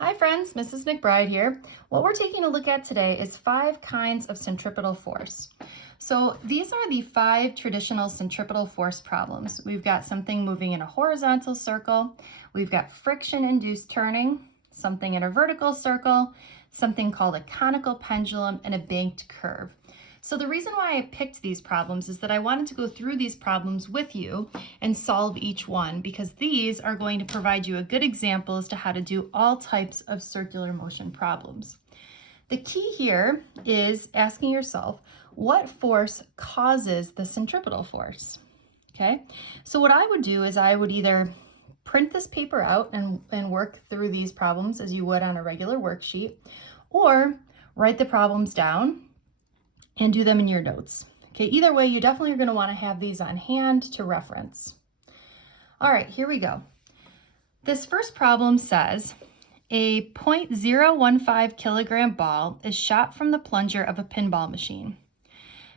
Hi friends, Mrs. McBride here. What we're taking a look at today is 5 kinds of centripetal force. So these are the 5 traditional centripetal force problems. We've got something moving in a horizontal circle, we've got friction-induced turning, something in a vertical circle, something called a conical pendulum, and a banked curve. So the reason why I picked these problems is that I wanted to go through these problems with you and solve each one, because these are going to provide you a good example as to how to do all types of circular motion problems. The key here is asking yourself, what force causes the centripetal force? Okay, so what I would do is I would either print this paper out and work through these problems as you would on a regular worksheet, or write the problems down and do them in your notes. Okay, either way, you definitely are going to want to have these on hand to reference. All right, here we go. This first problem says a 0.015 kilogram ball is shot from the plunger of a pinball machine.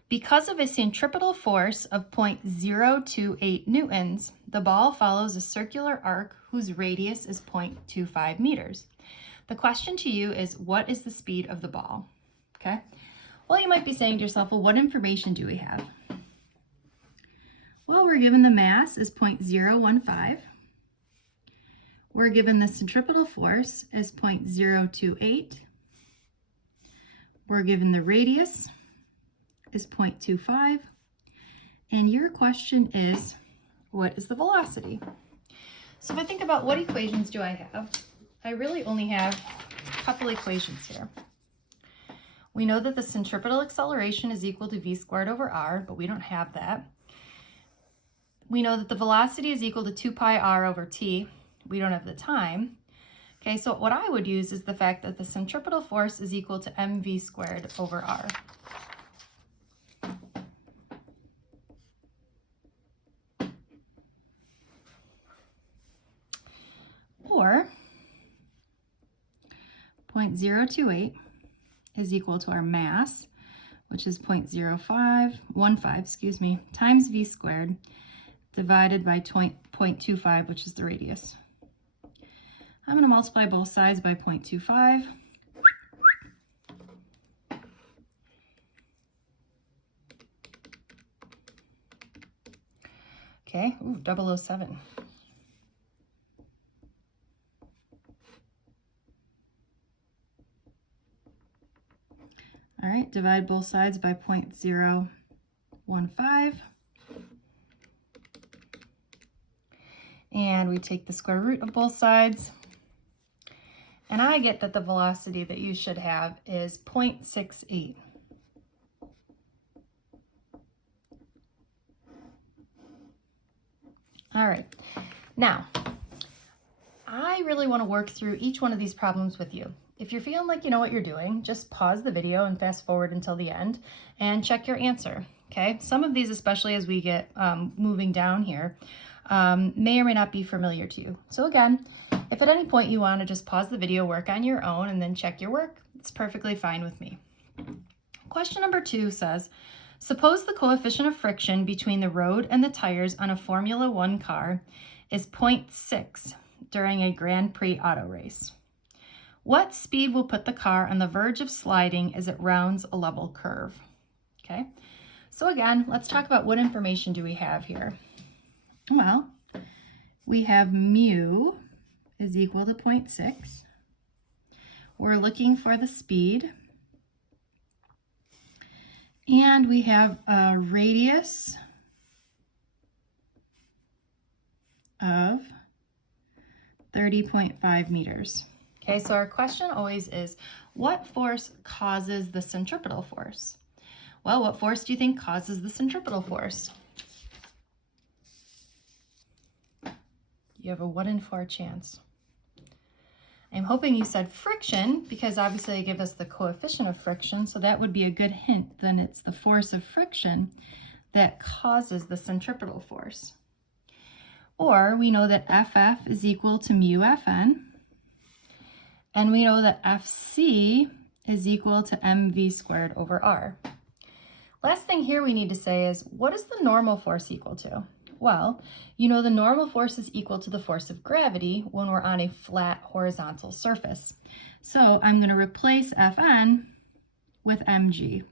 Because of a centripetal force of 0.028 newtons, the ball follows a circular arc whose radius is 0.25 meters. The question to you is, what is the speed of the ball? Okay. Well, you might be saying to yourself, well, what information do we have? Well, we're given the mass is 0.015. We're given the centripetal force as 0.028. We're given the radius is 0.25. And your question is, what is the velocity? So if I think about what equations do I have, I really only have a couple equations here. We know that the centripetal acceleration is equal to v squared over r, but we don't have that. We know that the velocity is equal to 2 pi r over t. We don't have the time. Okay, so what I would use is the fact that the centripetal force is equal to mv squared over r. Or 0.028 is equal to our mass, which is 0.0515, times v squared divided by 0.25, which is the radius. I'm going to multiply both sides by 0.25. Okay, 007. All right, divide both sides by 0.015. And we take the square root of both sides. And I get that the velocity that you should have is 0.68. All right, now, I really want to work through each one of these problems with you. If you're feeling like you know what you're doing, just pause the video and fast forward until the end and check your answer, okay? Some of these, especially as we get moving down here, may or may not be familiar to you. So again, if at any point you want to just pause the video, work on your own, and then check your work, it's perfectly fine with me. Question number 2 says, suppose the coefficient of friction between the road and the tires on a Formula One car is 0.6 during a Grand Prix auto race. What speed will put the car on the verge of sliding as it rounds a level curve? Okay, so again, let's talk about what information do we have here. Well, we have mu is equal to 0.6. We're looking for the speed. And we have a radius of 30.5 meters. Okay, so our question always is, what force causes the centripetal force? Well, what force do you think causes the centripetal force? You have a 1 in 4 chance. I'm hoping you said friction, because obviously they give us the coefficient of friction, so that would be a good hint. Then it's the force of friction that causes the centripetal force. Or we know that FF is equal to mu Fn, and we know that FC is equal to mv squared over r. Last thing here we need to say is, what is the normal force equal to? Well, you know the normal force is equal to the force of gravity when we're on a flat horizontal surface. So I'm going to replace Fn with mg.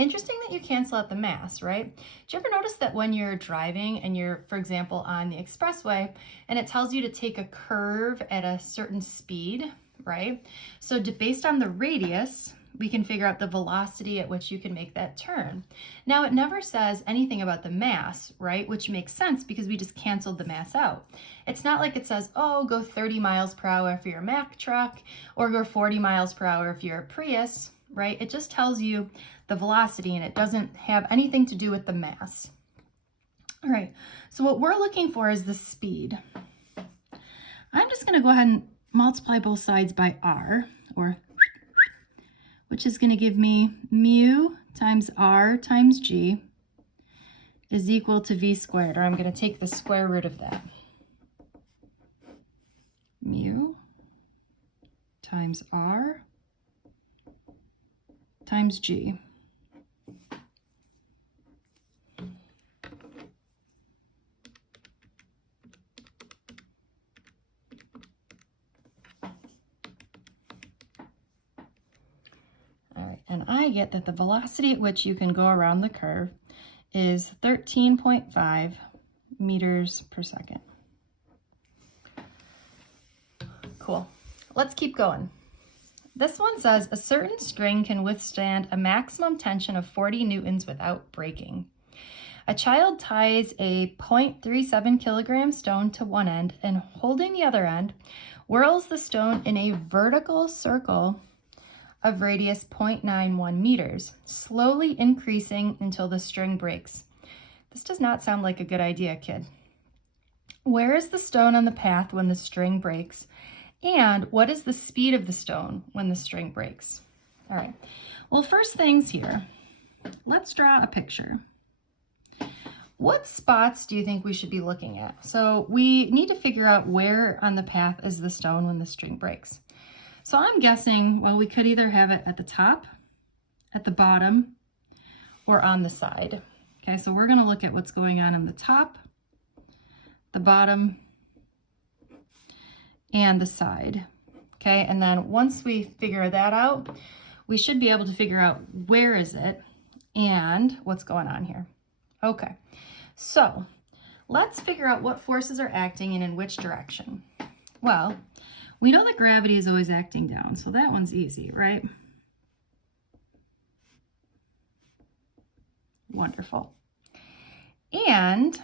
Interesting that you cancel out the mass, right? Do you ever notice that when you're driving and you're, for example, on the expressway and it tells you to take a curve at a certain speed, right? So based on the radius, we can figure out the velocity at which you can make that turn. Now, it never says anything about the mass, right? Which makes sense because we just canceled the mass out. It's not like it says, oh, go 30 miles per hour if you're a Mack truck or go 40 miles per hour if you're a Prius, right? It just tells you the velocity and it doesn't have anything to do with the mass. All right, so what we're looking for is the speed. I'm just going to go ahead and multiply both sides by r, which is going to give me mu times r times g is equal to v squared, or I'm going to take the square root of that. Mu times r times g. And I get that the velocity at which you can go around the curve is 13.5 meters per second. Cool. Let's keep going. This one says a certain string can withstand a maximum tension of 40 newtons without breaking. A child ties a 0.37 kilogram stone to one end and holding the other end, whirls the stone in a vertical circle of radius 0.91 meters, slowly increasing until the string breaks. This does not sound like a good idea, kid. Where is the stone on the path when the string breaks? And what is the speed of the stone when the string breaks? All right, well, first things here, let's draw a picture. What spots do you think we should be looking at? So we need to figure out where on the path is the stone when the string breaks. So I'm guessing, well, we could either have it at the top, at the bottom, or on the side. Okay, so we're going to look at what's going on the top, the bottom, and the side. Okay, and then once we figure that out, we should be able to figure out where is it and what's going on here. Okay, so let's figure out what forces are acting and in which direction. Well, we know that gravity is always acting down, so that one's easy, right? Wonderful. And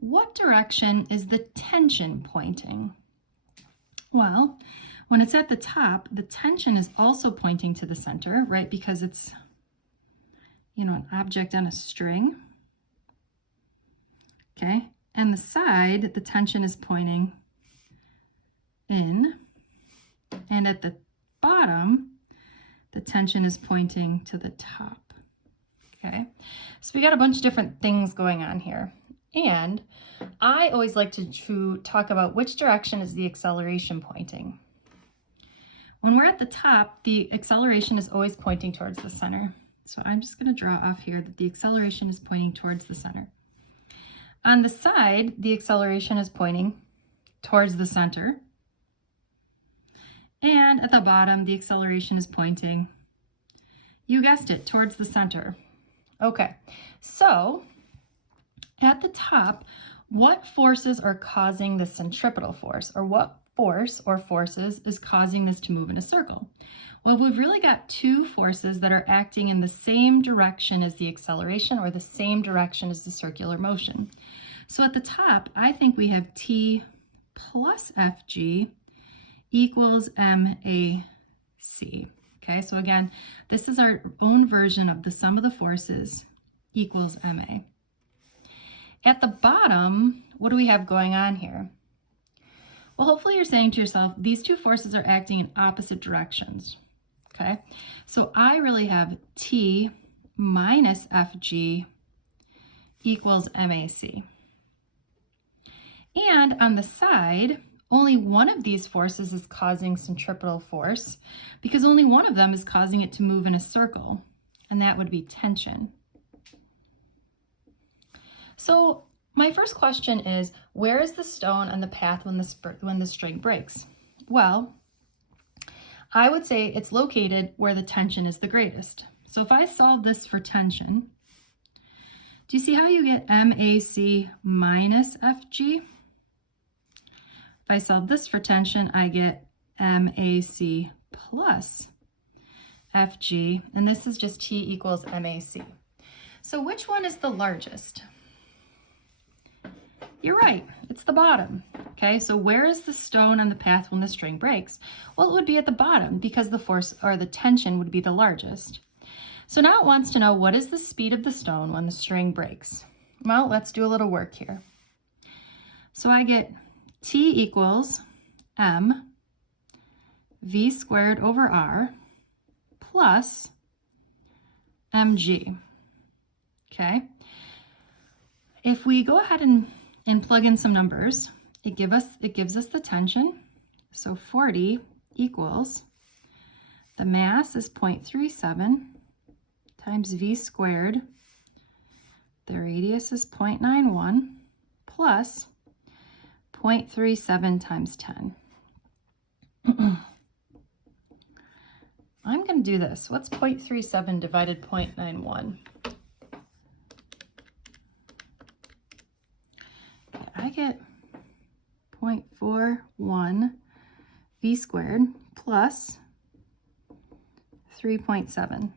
what direction is the tension pointing? Well, when it's at the top, the tension is also pointing to the center, right? Because it's, an object on a string. Okay, and the side, the tension is pointing in, and at the bottom, the tension is pointing to the top. Okay, so we got a bunch of different things going on here. And I always like to talk about which direction is the acceleration pointing. When we're at the top, the acceleration is always pointing towards the center. So I'm just going to draw off here that the acceleration is pointing towards the center. On the side, the acceleration is pointing towards the center. And at the bottom, the acceleration is pointing, you guessed it, towards the center. Okay, so at the top, what forces are causing the centripetal force, or what force or forces is causing this to move in a circle? Well, we've really got two forces that are acting in the same direction as the acceleration or the same direction as the circular motion. So at the top, I think we have T plus Fg equals MAC. Okay, so again, this is our own version of the sum of the forces equals MA. At the bottom, what do we have going on here? Well, hopefully you're saying to yourself, these two forces are acting in opposite directions. Okay, so I really have T minus Fg equals MAC. And on the side, only one of these forces is causing centripetal force because only one of them is causing it to move in a circle, and that would be tension. So my first question is, where is the stone on the path when the string breaks? Well, I would say it's located where the tension is the greatest. So if I solve this for tension, do you see how you get MAC minus FG? If I solve this for tension, I get MAC plus FG, and this is just T equals MAC. So which one is the largest? You're right, it's the bottom. Okay, so where is the stone on the path when the string breaks? Well, it would be at the bottom because the force or the tension would be the largest. So now it wants to know, what is the speed of the stone when the string breaks? Well, let's do a little work here. So I get T equals M V squared over R plus mg. Okay. If we go ahead and plug in some numbers, it gives us the tension. So 40 equals, the mass is 0.37 times v squared. The radius is 0.91 plus 0.37 times 10. I'm going to do this. What's 0.37 divided 0.91? I get 0.41 v squared plus 3.7.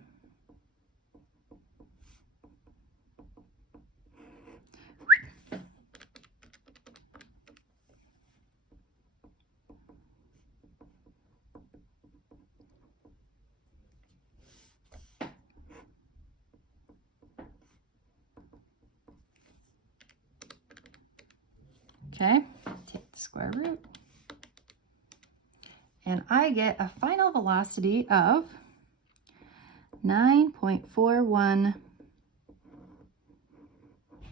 Okay, take the square root, and I get a final velocity of 9.41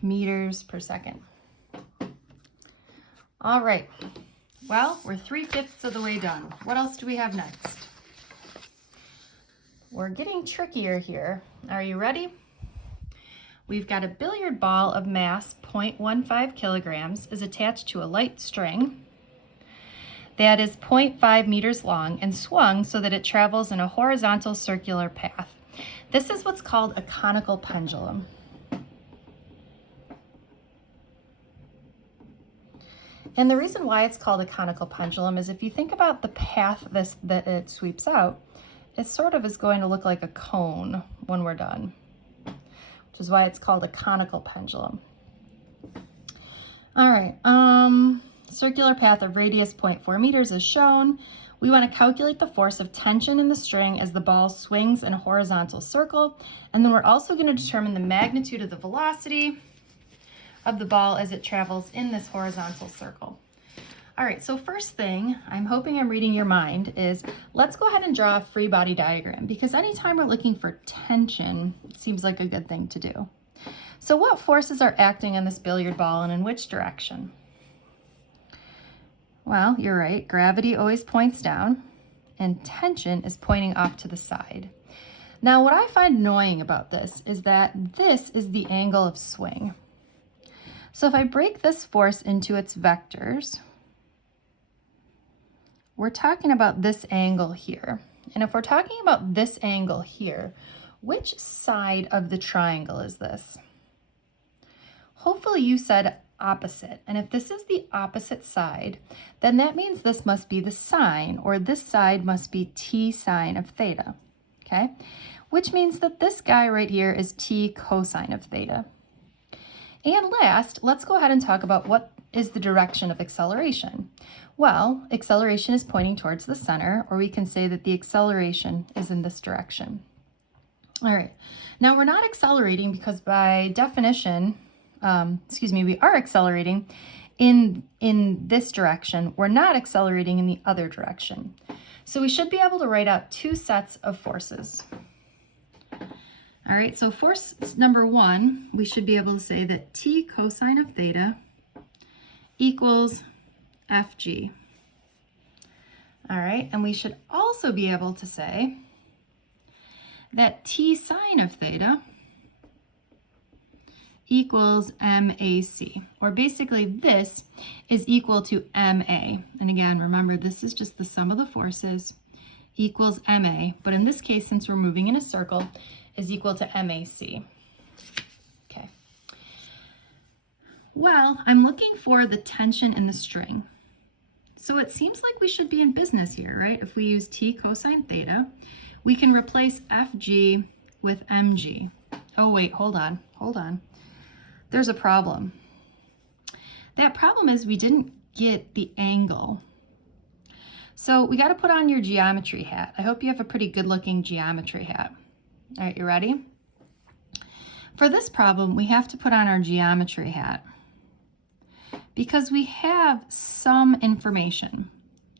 meters per second. All right, well, we're 3/5 of the way done. What else do we have next? We're getting trickier here. Are you ready? We've got a billiard ball of mass 0.15 kilograms is attached to a light string that is 0.5 meters long and swung so that it travels in a horizontal circular path. This is what's called a conical pendulum. And the reason why it's called a conical pendulum is if you think about the path that it sweeps out, it sort of is going to look like a cone when we're done, which is why it's called a conical pendulum. All right, circular path of radius 0.4 meters is shown. We want to calculate the force of tension in the string as the ball swings in a horizontal circle. And then we're also going to determine the magnitude of the velocity of the ball as it travels in this horizontal circle. All right, so first thing, I'm hoping I'm reading your mind, is let's go ahead and draw a free body diagram, because anytime we're looking for tension, it seems like a good thing to do. So what forces are acting on this billiard ball and in which direction? Well, you're right, gravity always points down and tension is pointing off to the side. Now, what I find annoying about this is that this is the angle of swing. So if I break this force into its vectors, we're talking about this angle here. And if we're talking about this angle here, which side of the triangle is this? Hopefully you said opposite. And if this is the opposite side, then that means this must be the sine, or this side must be t sine of theta, okay? Which means that this guy right here is t cosine of theta. And last, let's go ahead and talk about what is the direction of acceleration. Well, acceleration is pointing towards the center, or we can say that the acceleration is in this direction. All right, now we're not accelerating because by definition, we are accelerating in this direction. We're not accelerating in the other direction. So we should be able to write out two sets of forces. All right, so force number one, we should be able to say that t cosine of theta equals Fg. All right, and we should also be able to say that t sine of theta equals MAC, or basically this is equal to MA. And again, remember, this is just the sum of the forces equals MA, but in this case, since we're moving in a circle, is equal to MAC. Okay. Well, I'm looking for the tension in the string. So it seems like we should be in business here, right? If we use T cosine theta, we can replace FG with MG. Oh wait, hold on. There's a problem. That problem is we didn't get the angle. So we got to put on your geometry hat. I hope you have a pretty good looking geometry hat. All right, you ready? For this problem, we have to put on our geometry hat because we have some information,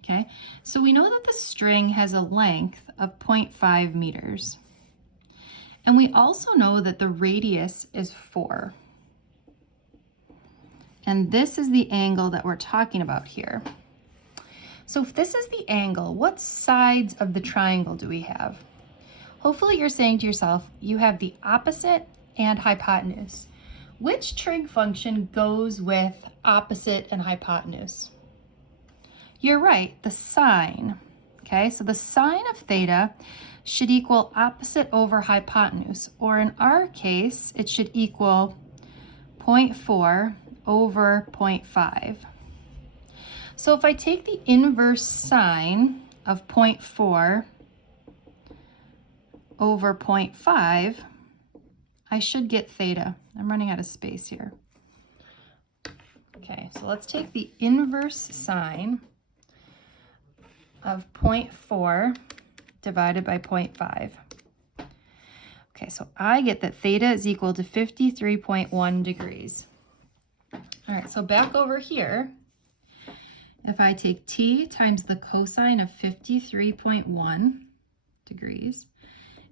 okay? So we know that the string has a length of 0.5 meters. And we also know that the radius is 4. And this is the angle that we're talking about here. So if this is the angle, what sides of the triangle do we have? Hopefully you're saying to yourself, you have the opposite and hypotenuse. Which trig function goes with opposite and hypotenuse? You're right, the sine. Okay, so the sine of theta should equal opposite over hypotenuse, or in our case, it should equal 0.4 over 0.5. So if I take the inverse sine of 0.4 over 0.5, I should get theta. I'm running out of space here. Okay, so let's take the inverse sine of 0.4 divided by 0.5. Okay, so I get that theta is equal to 53.1 degrees. All right, so back over here, if I take t times the cosine of 53.1 degrees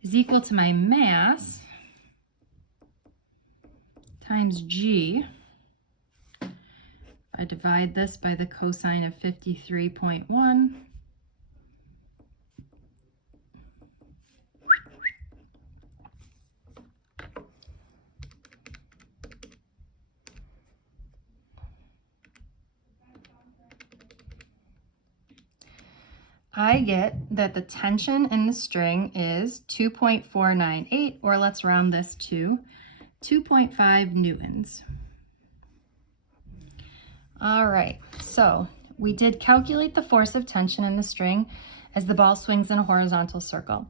is equal to my mass times g. I divide this by the cosine of 53.1. I get that the tension in the string is 2.498, or let's round this to 2.5 newtons. All right, so we did calculate the force of tension in the string as the ball swings in a horizontal circle.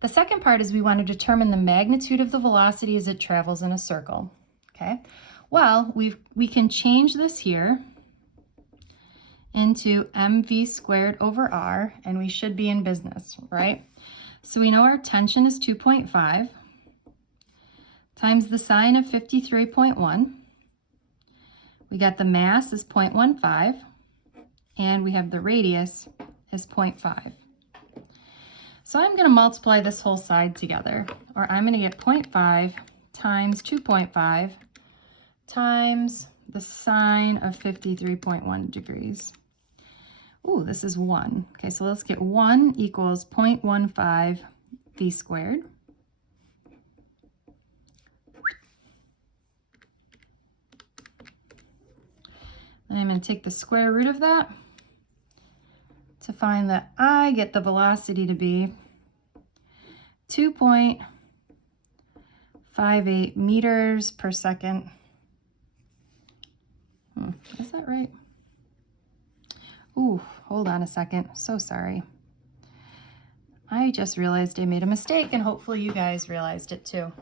The second part is we want to determine the magnitude of the velocity as it travels in a circle. Okay, well, we can change this here into mv squared over r, and we should be in business, right? So we know our tension is 2.5 times the sine of 53.1. We got the mass is 0.15, and we have the radius is 0.5. So I'm going to multiply this whole side together, or I'm going to get 0.5 times 2.5 times the sine of 53.1 degrees. Ooh, this is 1. Okay, so let's get 1 equals 0.15 v squared. And I'm going to take the square root of that to find that I get the velocity to be 2.58 meters per second. Is that right? Ooh, hold on a second. So sorry. I just realized I made a mistake, and hopefully you guys realized it too.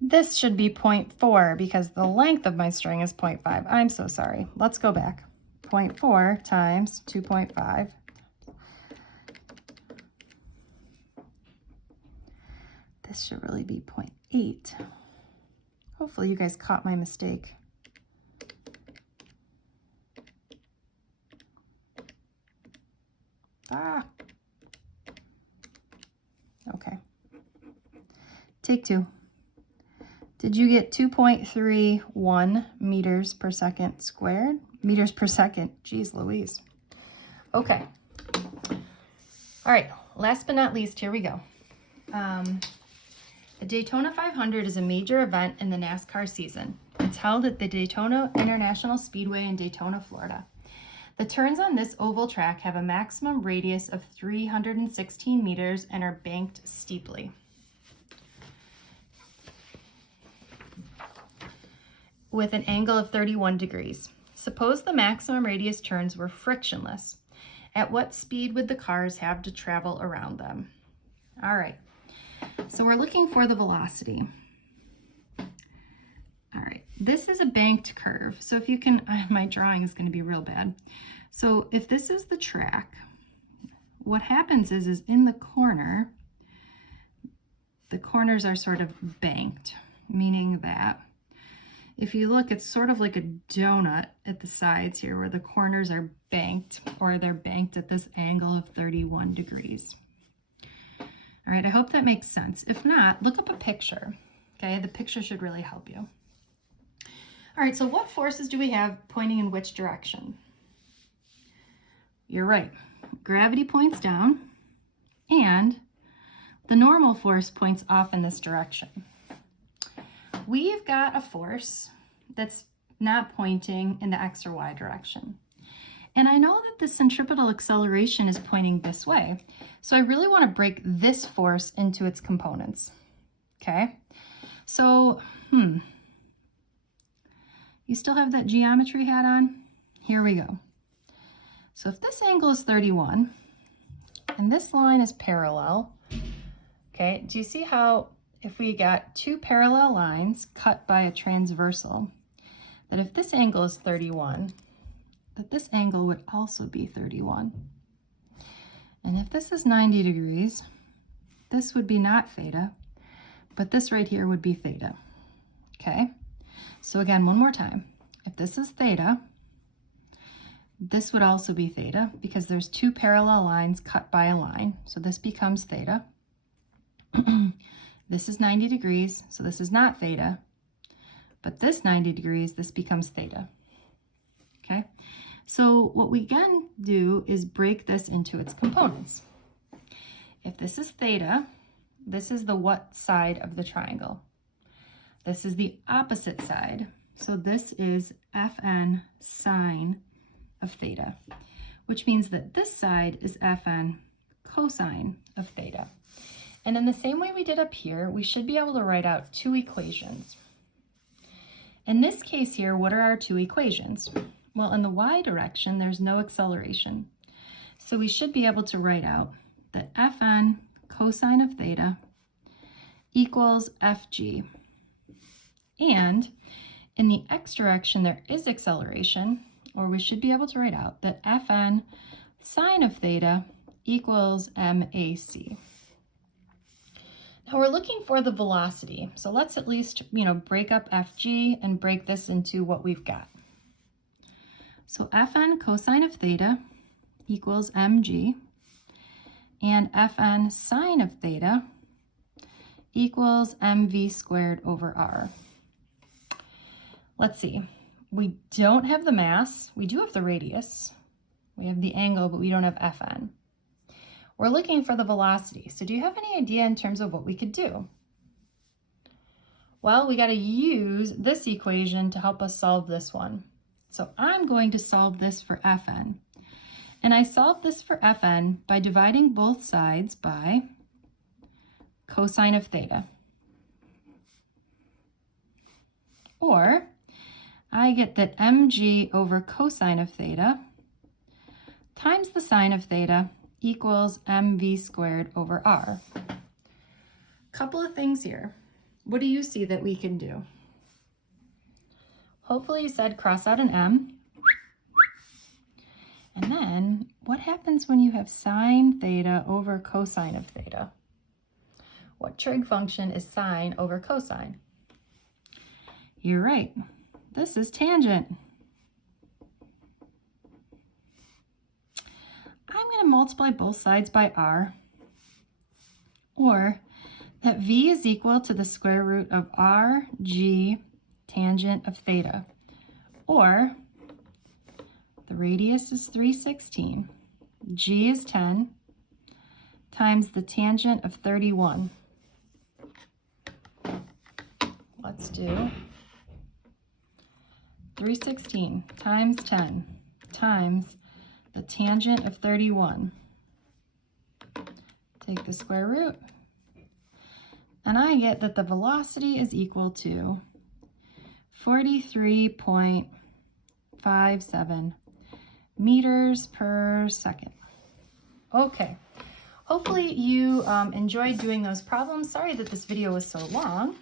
This should be 0.4 because the length of my string is 0.5. I'm so sorry. Let's go back. 0.4 times 2.5. This should really be 0.8. Hopefully you guys caught my mistake. Okay. Take 2. Did you get 2.31 meters per second squared? Meters per second. Geez Louise. Okay. All right, last but not least, here we go. The Daytona 500 is a major event in the NASCAR season. It's held at the Daytona International Speedway in Daytona, Florida. The turns on this oval track have a maximum radius of 316 meters and are banked steeply. With an angle of 31 degrees. Suppose the maximum radius turns were frictionless. At what speed would the cars have to travel around them? All right, so we're looking for the velocity. All right, this is a banked curve. So if you can, my drawing is going to be real bad. So if this is the track, what happens is in the corner, the corners are sort of banked, meaning that if you look, it's sort of like a donut at the sides here where the corners are banked, or they're banked at this angle of 31 degrees. All right, I hope that makes sense. If not, look up a picture, okay? The picture should really help you. All right, so what forces do we have pointing in which direction? You're right, gravity points down, and the normal force points off in this direction. We've got a force that's not pointing in the x or y direction. And I know that the centripetal acceleration is pointing this way. So I really want to break this force into its components. Okay? So, you still have that geometry hat on? Here we go. So if this angle is 31 and this line is parallel, okay, do you see how if we got two parallel lines cut by a transversal, that if this angle is 31, that this angle would also be 31. And if this is 90 degrees, this would be not theta, but this right here would be theta. Okay? So again, one more time. If this is theta, this would also be theta because there's two parallel lines cut by a line. So this becomes theta. This is 90 degrees, so this is not theta. But this 90 degrees, this becomes theta. Okay? So what we can do is break this into its components. If this is theta, this is the what side of the triangle? This is the opposite side. So this is Fn sine of theta, which means that this side is Fn cosine of theta. And in the same way we did up here, we should be able to write out two equations. In this case here, what are our two equations? Well, in the y direction, there's no acceleration. So we should be able to write out that Fn cosine of theta equals Fg. And in the x direction, there is acceleration, or we should be able to write out that Fn sine of theta equals mac. Now we're looking for the velocity. So let's at least, break up Fg and break this into what we've got. So Fn cosine of theta equals mg, and Fn sine of theta equals mv squared over r. Let's see. We don't have the mass. We do have the radius. We have the angle, but we don't have Fn. We're looking for the velocity. So do you have any idea in terms of what we could do? Well, we got to use this equation to help us solve this one. So I'm going to solve this for Fn. And I solved this for Fn by dividing both sides by cosine of theta. Or I get that mg over cosine of theta times the sine of theta equals mv squared over r. Couple of things here. What do you see that we can do? Hopefully you said cross out an m. And then what happens when you have sine theta over cosine of theta? What trig function is sine over cosine? You're right. This is tangent. I'm going to multiply both sides by r, or that v is equal to the square root of rg tangent of theta, or the radius is 316. g is 10, times the tangent of 31. Let's do 316 times 10 times the tangent of 31. Take the square root, and I get that the velocity is equal to 43.57 meters per second. Okay, hopefully you enjoyed doing those problems. Sorry that this video was so long.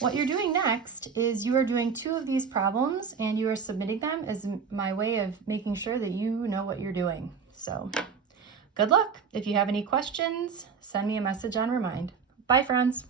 What you're doing next is you are doing 2 of these problems and you are submitting them as my way of making sure that you know what you're doing. So good luck. If you have any questions, send me a message on Remind. Bye, friends.